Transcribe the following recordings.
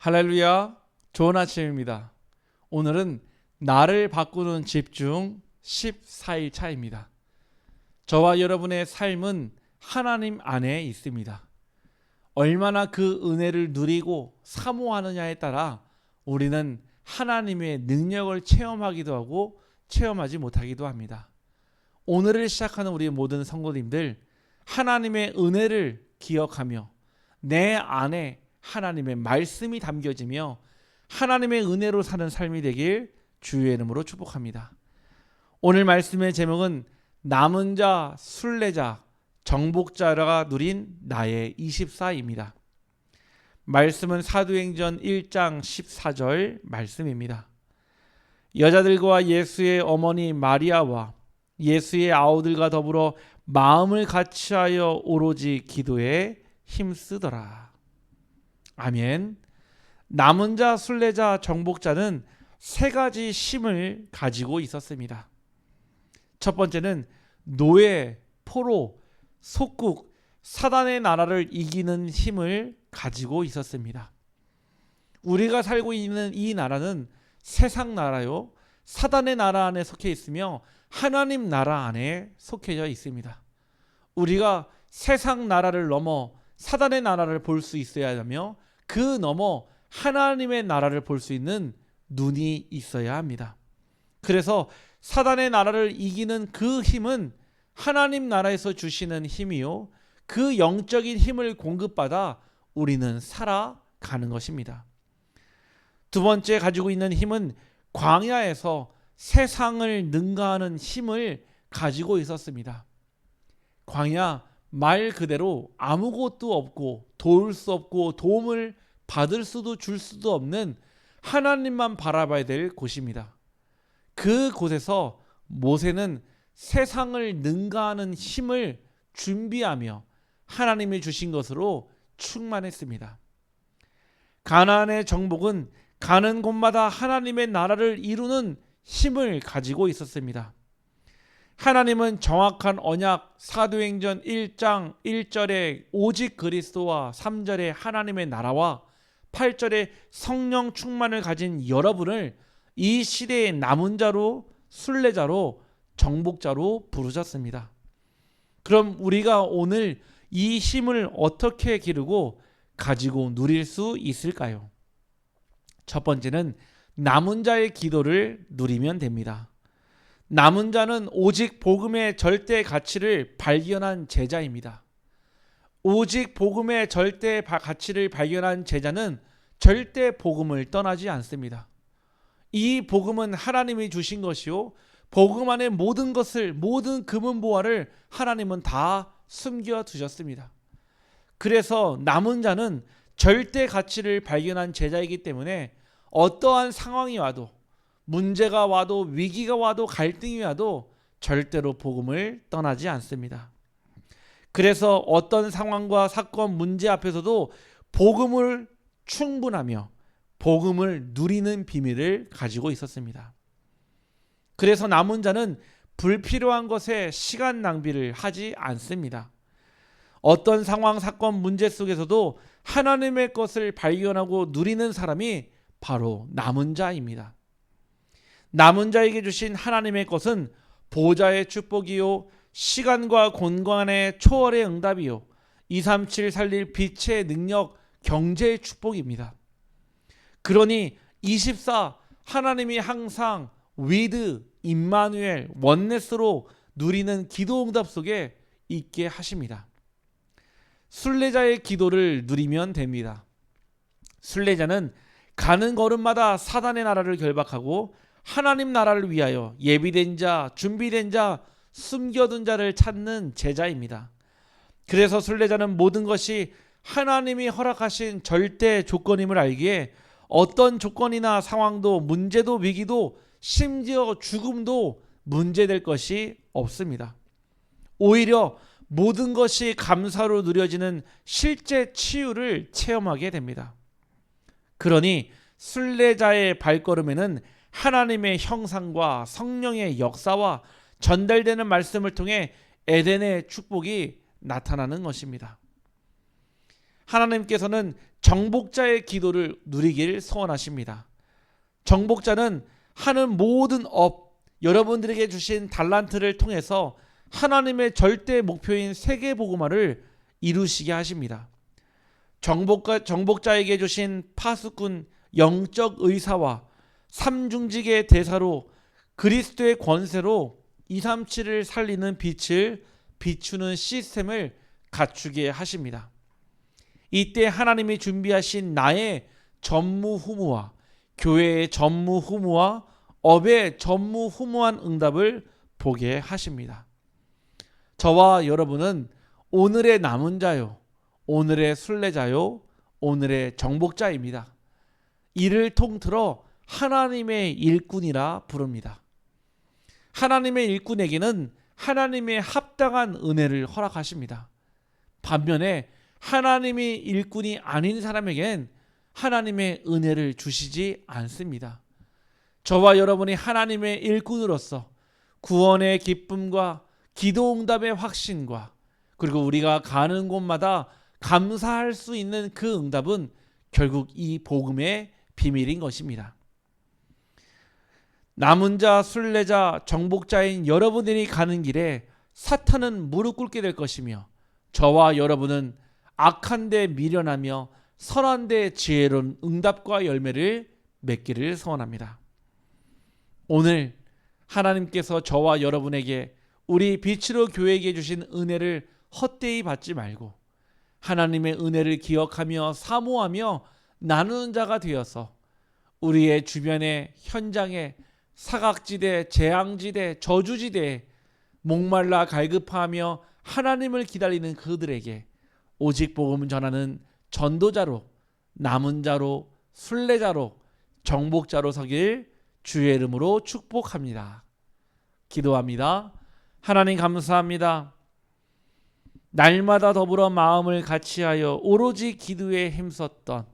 할렐루야, 좋은 아침입니다. 오늘은 나를 바꾸는 집중 14일 차입니다. 저와 여러분의 삶은 하나님 안에 있습니다. 얼마나 그 은혜를 누리고 사모하느냐에 따라 우리는 하나님의 능력을 체험하기도 하고 체험하지 못하기도 합니다. 오늘을 시작하는 우리 모든 성도님들, 하나님의 은혜를 기억하며 내 안에 하나님의 말씀이 담겨지며 하나님의 은혜로 사는 삶이 되길 주의 이름으로 축복합니다. 오늘 말씀의 제목은 남은 자, 순례자, 정복자가 누린 나의 24입니다. 말씀은 사도행전 1장 14절 말씀입니다. 여자들과 예수의 어머니 마리아와 예수의 아우들과 더불어 마음을 같이하여 오로지 기도에 힘쓰더라. 아멘. 남은 자, 순례자, 정복자는 세 가지 힘을 가지고 있었습니다. 첫 번째는 노예, 포로, 속국, 사단의 나라를 이기는 힘을 가지고 있었습니다. 우리가 살고 있는 이 나라는 세상 나라요, 사단의 나라 안에 속해 있으며 하나님 나라 안에 속해져 있습니다. 우리가 세상 나라를 넘어 사단의 나라를 볼 수 있어야 하며 그 넘어 하나님의 나라를 볼 수 있는 눈이 있어야 합니다. 그래서 사단의 나라를 이기는 그 힘은 하나님 나라에서 주시는 힘이요, 그 영적인 힘을 공급받아 우리는 살아가는 것입니다. 두 번째 가지고 있는 힘은 광야에서 세상을 능가하는 힘을 가지고 있었습니다. 광야 말 그대로 아무것도 없고 도울 수 없고 도움을 받을 수도 줄 수도 없는 하나님만 바라봐야 될 곳입니다. 그 곳에서 모세는 세상을 능가하는 힘을 준비하며 하나님이 주신 것으로 충만했습니다. 가나안의 정복은 가는 곳마다 하나님의 나라를 이루는 힘을 가지고 있었습니다. 하나님은 정확한 언약, 사도행전 1장 1절에 오직 그리스도와 3절에 하나님의 나라와 8절에 성령 충만을 가진 여러분을 이 시대의 남은 자로, 순례자로, 정복자로 부르셨습니다. 그럼 우리가 오늘 이 힘을 어떻게 기르고 가지고 누릴 수 있을까요? 첫 번째는 남은 자의 기도를 누리면 됩니다. 남은 자는 오직 복음의 절대 가치를 발견한 제자입니다. 오직 복음의 절대 가치를 발견한 제자는 절대 복음을 떠나지 않습니다. 이 복음은 하나님이 주신 것이요, 복음 안에 모든 것을, 모든 금은보화를 하나님은 다 숨겨 두셨습니다. 그래서 남은 자는 절대 가치를 발견한 제자이기 때문에 어떠한 상황이 와도, 문제가 와도, 위기가 와도, 갈등이 와도 절대로 복음을 떠나지 않습니다. 그래서 어떤 상황과 사건, 문제 앞에서도 복음을 충분하며 복음을 누리는 비밀을 가지고 있었습니다. 그래서 남은 자는 불필요한 것에 시간 낭비를 하지 않습니다. 어떤 상황, 사건, 문제 속에서도 하나님의 것을 발견하고 누리는 사람이 바로 남은 자입니다. 남은 자에게 주신 하나님의 것은 보좌의 축복이요, 시간과 공간의 초월의 응답이요, 237 살릴 빛의 능력, 경제의 축복입니다. 그러니 24 하나님이 항상 위드, 임마누엘, 원네스로 누리는 기도 응답 속에 있게 하십니다. 순례자의 기도를 누리면 됩니다. 순례자는 가는 걸음마다 사단의 나라를 결박하고 하나님 나라를 위하여 예비된 자, 준비된 자, 숨겨둔 자를 찾는 제자입니다. 그래서 순례자는 모든 것이 하나님이 허락하신 절대 조건임을 알기에 어떤 조건이나 상황도, 문제도, 위기도, 심지어 죽음도 문제될 것이 없습니다. 오히려 모든 것이 감사로 누려지는 실제 치유를 체험하게 됩니다. 그러니 순례자의 발걸음에는 하나님의 형상과 성령의 역사와 전달되는 말씀을 통해 에덴의 축복이 나타나는 것입니다. 하나님께서는 정복자의 기도를 누리길 소원하십니다. 정복자는 하는 모든 업, 여러분들에게 주신 달란트를 통해서 하나님의 절대 목표인 세계 복음화를 이루시게 하십니다. 정복자에게 주신 파수꾼 영적 의사와 삼중직의 대사로 그리스도의 권세로 237을 살리는 빛을 비추는 시스템을 갖추게 하십니다. 이때 하나님이 준비하신 나의 전무후무와 교회의 전무후무와 업의 전무후무한 응답을 보게 하십니다. 저와 여러분은 오늘의 남은 자요, 오늘의 순례자요, 오늘의 정복자입니다. 이를 통틀어 하나님의 일꾼이라 부릅니다. 하나님의 일꾼에게는 하나님의 합당한 은혜를 허락하십니다. 반면에 하나님이 일꾼이 아닌 사람에겐 하나님의 은혜를 주시지 않습니다. 저와 여러분이 하나님의 일꾼으로서 구원의 기쁨과 기도응답의 확신과 그리고 우리가 가는 곳마다 감사할 수 있는 그 응답은 결국 이 복음의 비밀인 것입니다. 남은 자, 순례자, 정복자인 여러분들이 가는 길에 사탄은 무릎 꿇게 될 것이며 저와 여러분은 악한 데 미련하며 선한 데 지혜로운 응답과 열매를 맺기를 소원합니다. 오늘 하나님께서 저와 여러분에게 우리 빛으로 교회에게 주신 은혜를 헛되이 받지 말고 하나님의 은혜를 기억하며 사모하며 나누는 자가 되어서 우리의 주변의 현장에 사각지대, 재앙지대, 저주지대 목말라 갈급하며 하나님을 기다리는 그들에게 오직 복음을 전하는 전도자로, 남은 자로, 순례자로, 정복자로 서길 주의 이름으로 축복합니다. 기도합니다. 하나님 감사합니다. 날마다 더불어 마음을 같이하여 오로지 기도에 힘썼던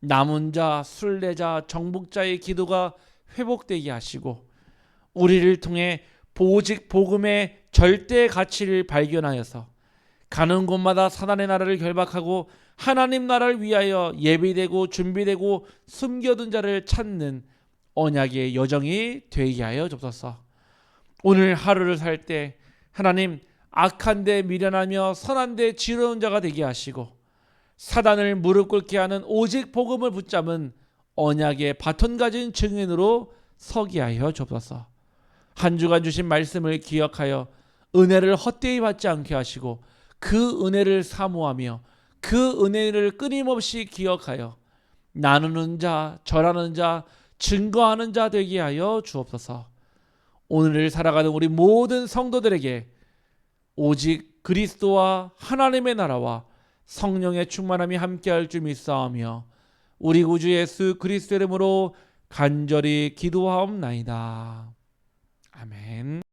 남은 자, 순례자, 정복자의 기도가 회복되게 하시고 우리를 통해 오직 복음의 절대 가치를 발견하여서 가는 곳마다 사단의 나라를 결박하고 하나님 나라를 위하여 예비되고 준비되고 숨겨둔 자를 찾는 언약의 여정이 되게 하여 주옵소서. 오늘 하루를 살 때 하나님 악한 데 미련하며 선한 데 지혜로운 자가 되게 하시고 사단을 무릎 꿇게 하는 오직 복음을 붙잡은 언약의 바톤 가진 증인으로 서게 하여 주옵소서. 한 주간 주신 말씀을 기억하여 은혜를 헛되이 받지 않게 하시고 그 은혜를 사모하며 그 은혜를 끊임없이 기억하여 나누는 자, 절하는 자, 증거하는 자 되게 하여 주옵소서. 오늘을 살아가는 우리 모든 성도들에게 오직 그리스도와 하나님의 나라와 성령의 충만함이 함께할 줄 믿사오며 우리 구주 예수 그리스도 이름으로 간절히 기도하옵나이다. 아멘.